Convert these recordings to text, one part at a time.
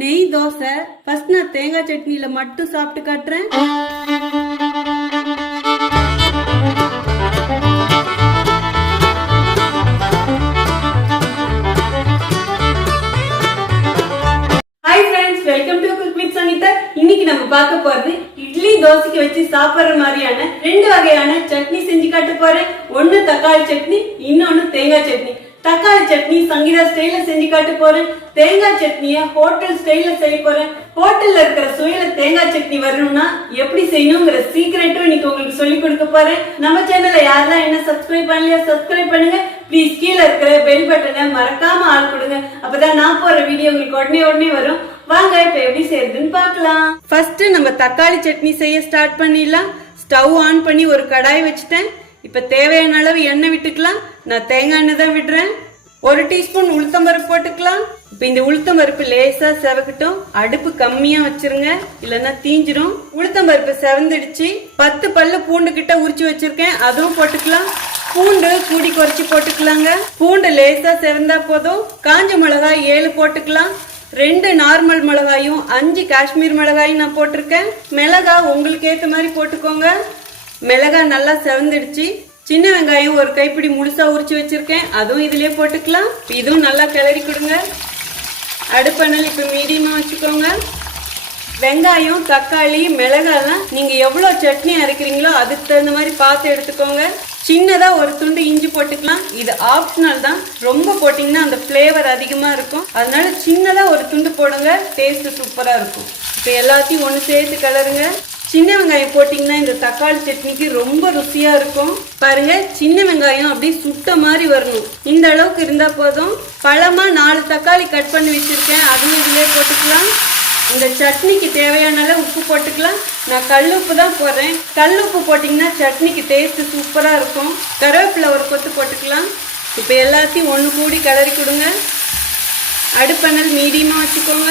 நெய் தோசை ஃபர்ஸ்ட் நான் தேங்காய் சட்னியில மட்டும் சாப்பிட்டு காட்டுறேன். Hi friends welcome to cook with Sangeetha இன்னைக்கு நம்ம பார்க்க போறது இட்லி தோசைக்கு வச்சு சாப்பிடுற மாதிரியான ரெண்டு வகையான சட்னி செஞ்சு காட்ட போறேன். ஒன்னு தக்காளி சட்னி இன்னொன்னு தேங்காய் சட்னி. தக்காளி சட்னி சங்கீதா ஸ்டைல செஞ்சு காட்ட போறேன். தேங்காய் சட்னிய ஹோட்டல் ஸ்டைல செய்ய போறேன். ஹோட்டல்ல இருக்கிற சுவையில தேங்காய் சட்னி வரணும்னா எப்படி செய்யணுங்கிற சீக்கிரட்டும் இன்னைக்கு உங்களுக்கு சொல்லி கொடுக்க போறேன். நம்ம சேனல்ல யாரெல்லாம் என்ன சப்ஸ்கிரைப் பண்ணலையா சப்ஸ்கிரைப் பண்ணுங்க. ப்ளீஸ் கீழே இருக்கிற பெல் பட்டனை மறக்காம ஆள் கொடுங்க. அப்பதான் நான் போற வீடியோ உங்களுக்கு உடனே உடனே வரும். வாங்க இப்ப எப்படி செய்யறதுன்னு பார்க்கலாம். ஃபர்ஸ்ட் நம்ம தக்காளி சட்னி செய்ய ஸ்டார்ட் பண்ணிடலாம். ஸ்டவ் ஆன் பண்ணி ஒரு கடாய் வச்சுட்டேன். இப்ப தேவையான அளவு எண்ணெய் விட்டுக்கலாம். நான் தேங்காய் எண்ணெய் தான் விடுறேன். ஒரு டீஸ்பூன் உளுத்தம்பருப்பு போட்டுக்கலாம். இப்ப இந்த உளுத்தம்பருப்பு லேசா செவக்கட்டும். அடுப்பு கம்மியா வச்சிருங்க. இல்லைன்னா தீஞ்சிரும் உளுத்தம்பருப்பு செவந்துடுச்சு. பத்து பல்லு பூண்டு கிட்ட உரிச்சு வச்சிருக்கேன். அதுவும் போட்டுக்கலாம். பூண்டு கூடி குறைச்சி போட்டுக்கலாங்க. பூண்டு லேசா செவந்தா போதும். காஞ்ச மிளகாய் ஏழு போட்டுக்கலாம். ரெண்டு நார்மல் மிளகாயும் அஞ்சு காஷ்மீர் மிளகாயும் நான் போட்டிருக்கேன். மிளகாய் உங்களுக்கு ஏத்த மாதிரி போட்டுக்கோங்க. மிளகாய் நல்லா செவந்துடுச்சு. சின்ன வெங்காயம் ஒரு கைப்பிடி முழுசாக உரிச்சு வச்சுருக்கேன். அதுவும் இதிலே போட்டுக்கலாம். இதுவும் நல்லா கிளறி கொடுங்க. அடுப்பணல் இப்போ மீடியமாக வச்சுக்கோங்க. வெங்காயம் தக்காளி மிளகாலாம் நீங்கள் எவ்வளோ சட்னி அரைக்கிறீங்களோ அதுக்கு தகுந்த மாதிரி பார்த்து எடுத்துக்கோங்க. சின்னதாக ஒரு துண்டு இஞ்சி போட்டுக்கலாம். இது ஆப்ஷனல் தான். ரொம்ப போட்டிங்கன்னா அந்த ஃப்ளேவர் அதிகமாக இருக்கும். அதனால சின்னதாக ஒரு துண்டு போடுங்க. டேஸ்ட்டு சூப்பராக இருக்கும். இப்போ எல்லாத்தையும் ஒன்று சேர்த்து கலருங்க சின்ன வெங்காயம் போட்டிங்கன்னா இந்த தக்காளி சட்னிக்கு ரொம்ப ருசியாக இருக்கும். பாருங்க சின்ன வெங்காயம் அப்படியே சுட்ட மாதிரி வரணும். இந்த அளவுக்கு இருந்தால் போதும். பழமாக நாலு தக்காளி கட் பண்ணி வச்சுருக்கேன். அதுவும் இதிலே போட்டுக்கலாம். இந்த சட்னிக்கு தேவையான அளவு உப்பு போட்டுக்கலாம். நான் கல் உப்பு தான் போடுறேன். கல் உப்பு போட்டிங்கன்னா சட்னிக்கு டேஸ்ட்டு சூப்பராக இருக்கும். கருவேப்பிலை ஒரு கொத்து போட்டுக்கலாம். இப்போ எல்லாத்தையும் ஒன்று கூடி கிளறி கொடுங்க. அடுப்பணல் மீடியமாக வச்சுக்கோங்க.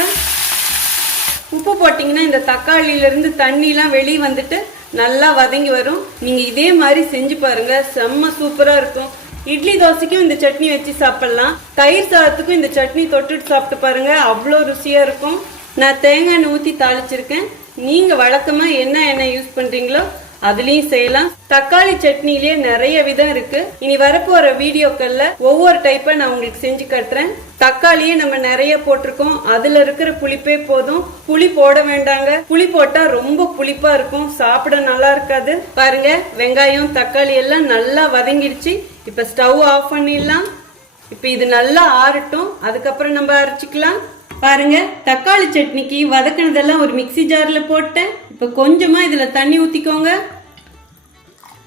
உப்பு போட்டிங்கன்னா இந்த தக்காளியிலேருந்து தண்ணிலாம் வெளியே வந்துட்டு நல்லா வதங்கி வரும். நீங்கள் இதே மாதிரி செஞ்சு பாருங்கள் செம்ம சூப்பராக இருக்கும். இட்லி தோசைக்கும் இந்த சட்னி வச்சு சாப்பிட்லாம். தயிர் சாதத்துக்கும் இந்த சட்னி தொட்டுட்டு சாப்பிட்டு பாருங்கள் அவ்வளோ ருசியாக இருக்கும். நான் தேங்காய் எண்ணெய் ஊற்றி தாளிச்சிருக்கேன். நீங்கள் வழக்கமாக என்ன எண்ணெய் யூஸ் பண்ணுறீங்களோ அதுலயும் செய்யலாம். தக்காளி சட்னிலேயே நிறைய விதம் இருக்கு. இனி வரப்போற வீடியோக்கள்ல ஒவ்வொரு டைப்பை நான் உங்களுக்கு செஞ்சு கட்டுறேன். தக்காளியே நம்ம நிறைய போட்டிருக்கோம். அதுல இருக்கிற புளிப்பே போதும். புளி போட வேண்டாங்க. புளி போட்டா ரொம்ப புளிப்பா இருக்கும். சாப்பிட நல்லா இருக்காது. பாருங்க வெங்காயம் தக்காளி எல்லாம் நல்லா வதங்கிடுச்சு இப்ப ஸ்டவ் ஆஃப் பண்ணிடலாம். இப்ப இது நல்லா ஆறட்டும். அதுக்கப்புறம் நம்ம அரைச்சிக்கலாம். பாருங்க தக்காளி சட்னிக்கு வதக்கினதெல்லாம் ஒரு மிக்ஸி ஜார்ல போட்டேன். இப்ப கொஞ்சமா இதுல தண்ணி ஊத்திக்கோங்க.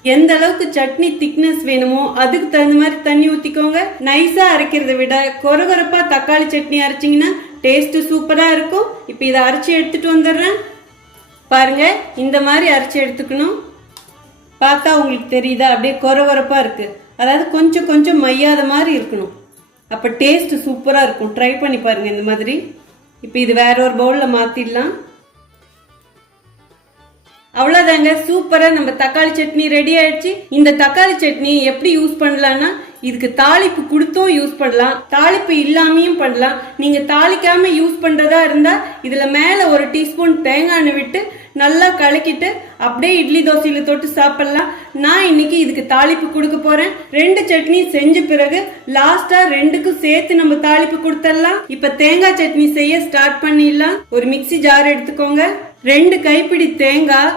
எந்த அளவுக்கு சட்னி திக்னஸ் வேணுமோ அதுக்கு தகுந்த மாதிரி தண்ணி ஊத்திக்கோங்க. நைஸா அரைக்கிறத விட கொரகொரப்பா தக்காளி சட்னி அரைச்சிங்கன்னா டேஸ்ட் சூப்பரா இருக்கும். இப்போ இதை அரைச்சி எடுத்துட்டு வந்துடுறேன். பாருங்க இந்த மாதிரி அரைச்சி எடுத்துக்கணும். பார்த்தா உங்களுக்கு தெரியுதா? அப்படியே கொரகொரப்பா இருக்கு. அதாவது கொஞ்சம் கொஞ்சம் மையாத மாதிரி இருக்கணும். அப்போ டேஸ்ட் சூப்பராக இருக்கும். ட்ரை பண்ணி பாருங்க இந்த மாதிரி. இப்போ இது வேற ஒரு பவுலில் மாற்றிடலாம் அவ்வளோதாங்க சூப்பராக நம்ம தக்காளி சட்னி ரெடி ஆயிடுச்சு. இந்த தக்காளி சட்னி எப்படி யூஸ் பண்ணலாம்னா இதுக்கு தாளிப்பு கொடுத்தும் யூஸ் பண்ணலாம். தாளிப்பு இல்லாமையும் பண்ணலாம். நீங்கள் தாளிக்காம யூஸ் பண்ணுறதா இருந்தால் இதில் மேலே ஒரு டீஸ்பூன் தேங்காய் விட்டு நல்லா கலக்கிட்டு அப்படியே இட்லி தோசையில் தொட்டு சாப்பிடலாம். நான் இன்னைக்கு இதுக்கு தாளிப்பு கொடுக்க போகிறேன் ரெண்டு சட்னி செஞ்ச பிறகு லாஸ்ட்டாக ரெண்டுக்கும் சேர்த்து நம்ம தாளிப்பு கொடுத்துடலாம். இப்போ தேங்காய் சட்னி செய்ய ஸ்டார்ட் பண்ணிடலாம். ஒரு மிக்ஸி ஜார் எடுத்துக்கோங்க. ரெண்டு கைப்பிடி தேங்காய்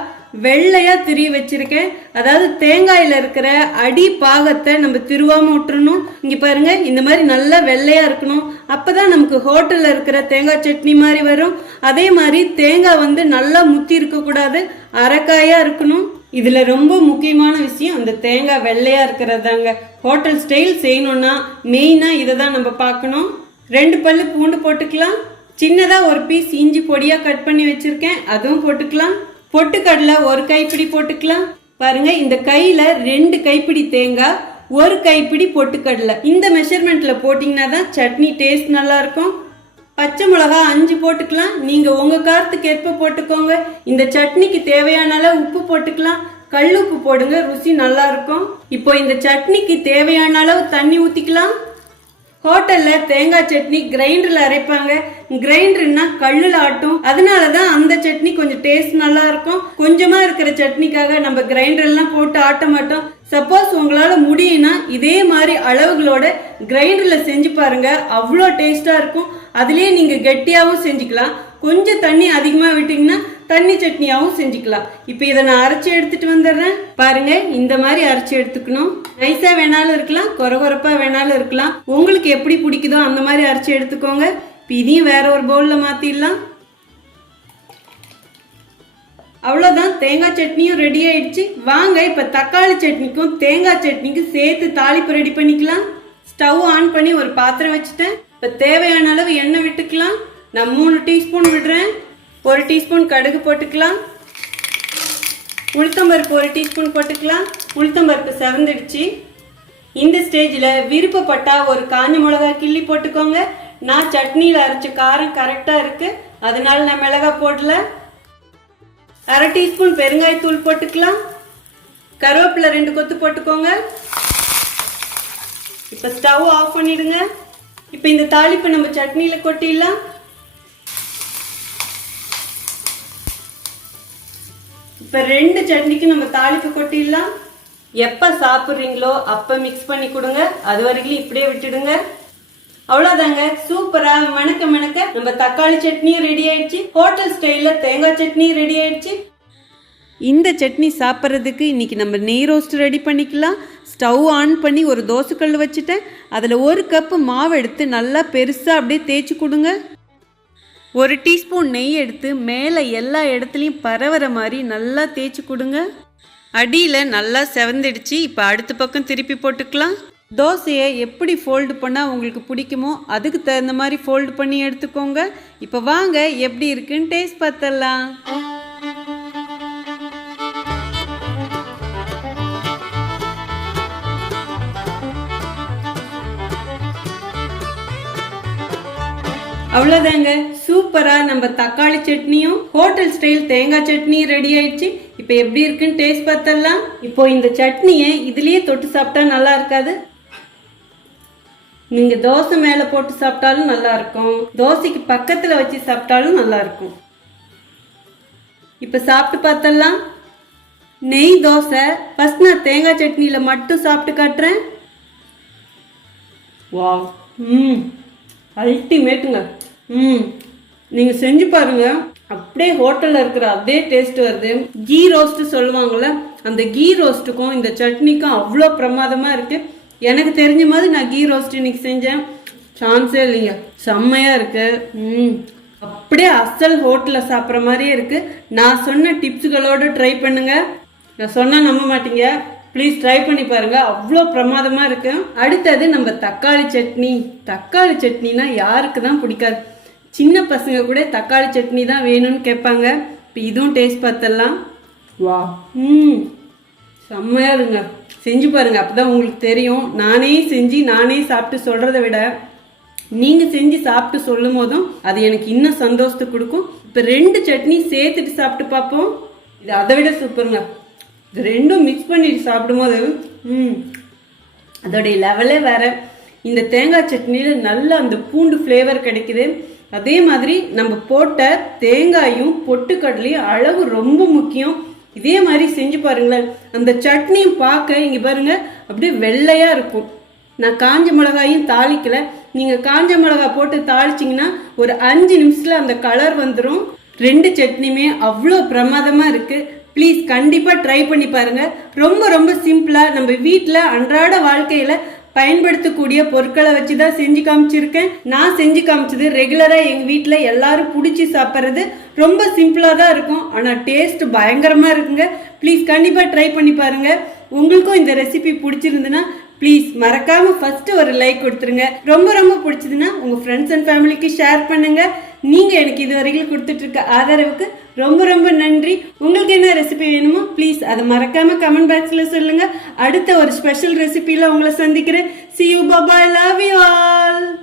வெள்ளையாக திரி வச்சுருக்கேன். அதாவது தேங்காயில் இருக்கிற அடி பாகத்தை நம்ம திருவாமல் விட்டுறணும். இங்கே பாருங்கள் இந்த மாதிரி நல்லா வெள்ளையாக இருக்கணும். அப்போ தான் நமக்கு ஹோட்டலில் இருக்கிற தேங்காய் சட்னி மாதிரி வரும். அதே மாதிரி தேங்காய் வந்து நல்லா முத்தி இருக்கக்கூடாது. அரைக்காயாக இருக்கணும். இதில் ரொம்ப முக்கியமான விஷயம் அந்த தேங்காய் வெள்ளையா இருக்கிறதாங்க. ஹோட்டல் ஸ்டைல் செய்யணும்னா மெயினாக இதை தான் நம்ம பார்க்கணும். ரெண்டு பல்லு பூண்டு போட்டுக்கலாம். சின்னதாக ஒரு பீஸ் இஞ்சி பொடியாக கட் பண்ணி வச்சுருக்கேன். அதுவும் போட்டுக்கலாம். பொட்டுக்கடலை ஒரு கைப்பிடி போட்டுக்கலாம். பாருங்க இந்த கையில ரெண்டு கைப்பிடி தேங்காய் ஒரு கைப்பிடி பொட்டுக்கடலை. இந்த மெஷர்மெண்ட்ல போட்டிங்கன்னா தான் சட்னி டேஸ்ட் நல்லா இருக்கும் பச்சை மிளகா அஞ்சு போட்டுக்கலாம். நீங்க உங்க காரத்துக்கு ஏற்ப போட்டுக்கோங்க. இந்த சட்னிக்கு தேவையான அளவு உப்பு போட்டுக்கலாம். கல் உப்பு போடுங்க ருசி நல்லா இருக்கும் இப்போ இந்த சட்னிக்கு தேவையான அளவு தண்ணி ஊத்திக்கலாம். ஹோட்டல்ல தேங்காய் சட்னி கிரைண்டர்ல அரைப்பாங்க. கிரைண்டர்னா கல்லுல ஆட்டும். அதனாலதான் அந்த சட்னி கொஞ்சம் டேஸ்ட் நல்லா இருக்கும். கொஞ்சமா இருக்கிற சட்னிக்காக நம்ம கிரைண்டர்லாம் போட்டு ஆட்ட மாட்டோம். சப்போஸ் உங்களால முடியும்னா இதே மாதிரி அளவுகளோட கிரைண்டர்ல செஞ்சு பாருங்க. அவ்வளோ டேஸ்டா இருக்கும். அதுலயே நீங்க கெட்டியாவும் செஞ்சுக்கலாம். கொஞ்சம் தண்ணி அதிகமாக விட்டீங்கன்னா தண்ணி சட்னியாகவும் செஞ்சுக்கலாம். இப்போ இதை நான் அரைச்சி எடுத்துட்டு வந்துடுறேன். பாருங்க இந்த மாதிரி அரைச்சி எடுத்துக்கணும். நைஸா வேணாலும் இருக்கலாம் கொரகொரப்பா வேணாலும் இருக்கலாம். உங்களுக்கு எப்படி பிடிக்குதோ அந்த மாதிரி அரைச்சி எடுத்துக்கோங்க. இப்போ இதையும் வேற ஒரு பவுலில் மாற்றிடலாம் அவ்வளோதான் தேங்காய் சட்னியும் ரெடி ஆயிடுச்சு. வாங்க இப்போ தக்காளி சட்னிக்கும் தேங்காய் சட்னிக்கும் சேர்த்து தாளிப்பு ரெடி பண்ணிக்கலாம். ஸ்டவ் ஆன் பண்ணி ஒரு பாத்திரம் வச்சுட்டேன். இப்போ தேவையான அளவு எண்ணெய் விட்டுக்கலாம். நான் மூணு டீஸ்பூன் விடுறேன். ஒரு டீஸ்பூன் கடுகு போட்டுக்கலாம். உளுத்தம்பருப்பு ஒரு டீஸ்பூன் போட்டுக்கலாம். உளுத்தம்பருப்பு செவந்துடுச்சு. இந்த ஸ்டேஜில் விருப்பப்பட்டால் ஒரு காஞ்ச மிளகாய் கிள்ளி போட்டுக்கோங்க. நான் சட்னியில் அரைச்ச காரம் கரெக்டாக இருக்குது அதனால நான் மிளகாய் போடல. அரை டீஸ்பூன் பெருங்காயத்தூள் போட்டுக்கலாம். கருவேப்பிலை ரெண்டு கொத்து போட்டுக்கோங்க. இப்போ ஸ்டவ் ஆஃப் பண்ணிடுங்க. இப்போ இந்த தாளிப்பு நம்ம சட்னியில் கொட்டிடலாம். இப்போ ரெண்டு சட்னிக்கு நம்ம தாளிப்பு கொட்டிடலாம். எப்போ சாப்பிட்றீங்களோ அப்போ மிக்ஸ் பண்ணி கொடுங்க. அது வரைக்கும் இப்படியே விட்டுடுங்க. அவ்வளோதாங்க சூப்பராக மணக்க மணக்க நம்ம தக்காளி சட்னியும் ரெடி ஆயிடுச்சு. ஹோட்டல் ஸ்டைலில் தேங்காய் சட்னியும் ரெடி ஆயிடுச்சு. இந்த சட்னி சாப்பிட்றதுக்கு இன்றைக்கி நம்ம நெய் ரோஸ்ட் ரெடி பண்ணிக்கலாம். ஸ்டவ் ஆன் பண்ணி ஒரு தோசைக்கல் வச்சுட்டேன். அதில் ஒரு கப்பு மாவு எடுத்து நல்லா பெருசாக அப்படியே தேய்ச்சி கொடுங்க. ஒரு டீஸ்பூன் நெய் எடுத்து மேலே எல்லா இடத்துலையும் பரவற மாதிரி நல்லா தேய்ச்சி கொடுங்க. அடியில் நல்லா செவந்துடுச்சு. இப்போ அடுத்த பக்கம் திருப்பி போட்டுக்கலாம். தோசையை எப்படி ஃபோல்டு பண்ணால் உங்களுக்கு பிடிக்குமோ அதுக்கு தகுந்த மாதிரி ஃபோல்டு பண்ணி எடுத்துக்கோங்க. இப்போ வாங்க எப்படி இருக்குன்னு டேஸ்ட் பார்த்தலாம் அவ்வளோதாங்க சூப்பரா நம்ம தக்காளி சட்னியும் ஹோட்டல் ஸ்டைல் தேங்காய் சட்னியும் ரெடி ஆயிடுச்சு. இப்போ எப்படி இருக்குன்னு டேஸ்ட் பார்த்தலாம் இப்போ இந்த சட்னியை இதுலயே தொட்டு சாப்பிட்டா நல்லா இருக்காது? நீங்க தோசை மேல போட்டு சாப்பிட்டாலும் நல்லா இருக்கும். தோசைக்கு பக்கத்துல வச்சு சாப்பிட்டாலும் நல்லா இருக்கும். இப்ப சாப்பிட்டு பார்த்தலாம் நெய் தோசை. ஃபர்ஸ்ட் நான் தேங்காய் சட்னியில மட்டும் சாப்பிட்டு காட்டுறேன். வா ம். அல்டிமேட்டுங்க ம். நீங்கள் செஞ்சு பாருங்க. அப்படியே ஹோட்டலில் இருக்கிற அதே டேஸ்ட் வருது. கீ ரோஸ்ட் சொல்லுவாங்கள்ல அந்த கீ ரோஸ்ட்டுக்கும் இந்த சட்னிக்கும் அவ்வளோ பிரமாதமாக இருக்கு. எனக்கு தெரிஞ்ச மாதிரி நான் கீ ரோஸ்ட் இன்னைக்கு செஞ்சேன். சான்ஸே இல்லைங்க. செம்மையாக இருக்கு. ம். அப்படியே அசல் ஹோட்டலில் சாப்பிட்ற மாதிரியே இருக்கு. நான் சொன்ன டிப்ஸுகளோட ட்ரை பண்ணுங்க. நான் சொன்னால் நம்ப மாட்டீங்க. ப்ளீஸ் ட்ரை பண்ணி பாருங்க. அவ்வளோ பிரமாதமா இருக்கு. அடுத்தது நம்ம தக்காளி சட்னி. தக்காளி சட்னினா யாருக்கு தான் பிடிக்காது. சின்ன பசங்க கூட தக்காளி சட்னி தான் வேணும்னு கேட்பாங்க. இப்போ இதுவும் டேஸ்ட் பார்த்தலாம் வா. ம். செம்மையா இருங்க. செஞ்சு பாருங்க. அப்பதான் உங்களுக்கு தெரியும். நானே செஞ்சு நானே சாப்பிட்டு சொல்றதை விட நீங்க செஞ்சு சாப்பிட்டு சொல்லும் போதும் அது எனக்கு இன்னும் சந்தோஷத்தை கொடுக்கும். இப்போ ரெண்டு சட்னி சேர்த்துட்டு சாப்பிட்டு பார்ப்போம். இது அதை விட சூப்பருங்க இது ரெண்டும் மிக்ஸ் பண்ணிட்டு சாப்பிடும்போது ம். அதோடைய லெவலே வேற. இந்த தேங்காய் சட்னியில் நல்ல அந்த பூண்டு ஃப்ளேவர் கிடைக்குது. அதே மாதிரி நம்ம போட்ட தேங்காயும் பொட்டுக்கடலையும் அளவு ரொம்ப முக்கியம். இதே மாதிரி செஞ்சு பாருங்களேன். அந்த சட்னியும் பார்க்க இங்கே பாருங்க அப்படியே வெள்ளையாக இருக்கும். நான் காஞ்ச மிளகாயும் தாளிக்கல. நீங்கள் காஞ்ச மிளகா போட்டு தாளிச்சிங்கன்னா ஒரு அஞ்சு நிமிஷத்தில் அந்த கலர் வந்துடும் ரெண்டு சட்னியுமே அவ்வளோ பிரமாதமாக இருக்குது ப்ளீஸ் கண்டிப்பாக ட்ரை பண்ணி பாருங்கள் ரொம்ப ரொம்ப சிம்பிளாக நம்ம வீட்டில் அன்றாட வாழ்க்கையில் பயன்படுத்தக்கூடிய பொருட்களை வச்சு தான் செஞ்சு காமிச்சிருக்கேன். நான் செஞ்சு காமிச்சது ரெகுலராக எங்கள் வீட்டில் எல்லாரும் பிடிச்சி சாப்பிட்றது ரொம்ப சிம்பிளாக தான் இருக்கும். ஆனால் டேஸ்ட் பயங்கரமாக இருக்குங்க. ப்ளீஸ் கண்டிப்பாக ட்ரை பண்ணி பாருங்கள் உங்களுக்கும் இந்த ரெசிபி பிடிச்சிருந்துன்னா ப்ளீஸ் மறக்காமல் ஃபஸ்ட்டு ஒரு லைக் கொடுத்துருங்க. ரொம்ப ரொம்ப பிடிச்சதுன்னா உங்கள் ஃப்ரெண்ட்ஸ் அண்ட் ஃபேமிலிக்கு ஷேர் பண்ணுங்கள் நீங்கள் எனக்கு இது வரைக்கும் கொடுத்துட்ருக்க ஆதரவுக்கு ரொம்ப ரொம்ப நன்றி. உங்களுக்கு என்ன ரெசிபி வேணுமோ ப்ளீஸ் அதை மறக்காம கமெண்ட் பாக்ஸ்ல சொல்லுங்க. அடுத்த ஒரு ஸ்பெஷல் ரெசிபில உங்களை சந்திக்கிறேன். சி யூ பாபா லவ் யூ ஆல்